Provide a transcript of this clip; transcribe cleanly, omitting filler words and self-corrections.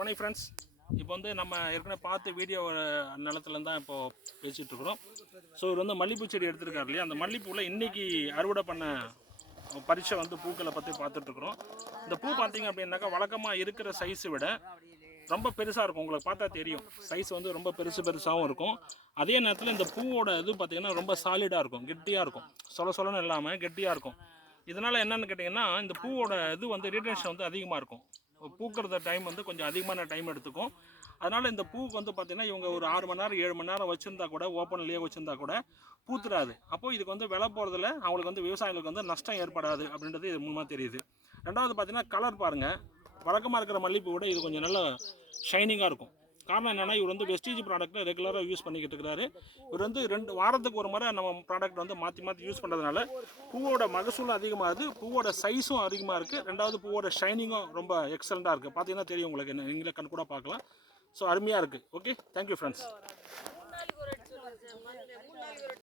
Morning friends. இப்போ வந்து நம்ம ஏற்கனவே பார்த்து வீடியோ நிலத்துலேருந்து தான் இப்போது பேசிகிட்டு இருக்கிறோம். ஸோ இவர் வந்து மல்லிகைப்பூ செடி எடுத்துருக்காரு இல்லையா, அந்த மல்லிகைப்பூவில் இன்றைக்கி அறுவடை பண்ண பறிச்ச வந்து பூக்களை பற்றி பார்த்துட்ருக்குறோம். இந்த பூ பார்த்தீங்க அப்படின்னாக்கா வழக்கமாக இருக்கிற சைஸை விட ரொம்ப பெருசாக இருக்கும். உங்களுக்கு பார்த்தா தெரியும், சைஸ் வந்து ரொம்ப பெருசாகவும் இருக்கும். அதே நேரத்தில் இந்த பூவோட இது பார்த்திங்கன்னா ரொம்ப சாலிடாக இருக்கும், கெட்டியாக இருக்கும், சொலன்னு இல்லாமல் கெட்டியாக இருக்கும். இதனால் என்னென்னு கேட்டிங்கன்னா, இந்த பூவோட இது வந்து ரீடென்ஷன் வந்து அதிகமாக இருக்கும். பூக்கிறத டைம் வந்து கொஞ்சம் அதிகமான டைம் எடுத்துக்கும். அதனால் இந்த பூவுக்கு வந்து பார்த்திங்கன்னா இவங்க ஒரு 6 மணி நேரம் 7 மணி நேரம் வச்சுருந்தா கூட, ஓப்பன்லேயே வச்சுருந்தா கூட பூத்துறாது. அப்போது இதுக்கு வந்து விலை போகிறதுல அவங்களுக்கு வந்து விவசாயிகளுக்கு வந்து நஷ்டம் ஏற்படாது அப்படின்றது இது மூலமாக தெரியுது. ரெண்டாவது பார்த்திங்கன்னா கலர் பாருங்கள், வழக்கமாக இருக்கிற மல்லிகைப்பூ விட இது கொஞ்சம் நல்ல ஷைனிங்காக இருக்கும். காரணம் என்னென்னா, இவர் வந்து வெஸ்டீஜ் ப்ராடக்ட்டை ரெகுலராக யூஸ் பண்ணிக்கிட்டு இருக்கிறாரு. இவர் வந்து 2 வாரத்துக்கு ஒரு முறை நம்ம ப்ராடக்ட் வந்து மாற்றி யூஸ் பண்ணுறதுனால பூவோட மகசூலும் அதிகமாகுது, பூவோட சைஸும் அதிகமாக இருக்குது. ரெண்டாவது பூவோட ஷைனிங்கும் ரொம்ப எக்ஸலண்ட்டாக இருக்குது. பார்த்தீங்கன்னா தெரியும் உங்களுக்கு, நீங்களே கண் கூட பார்க்கலாம். ஸோ அருமையாக இருக்குது. Okay, thank you friends.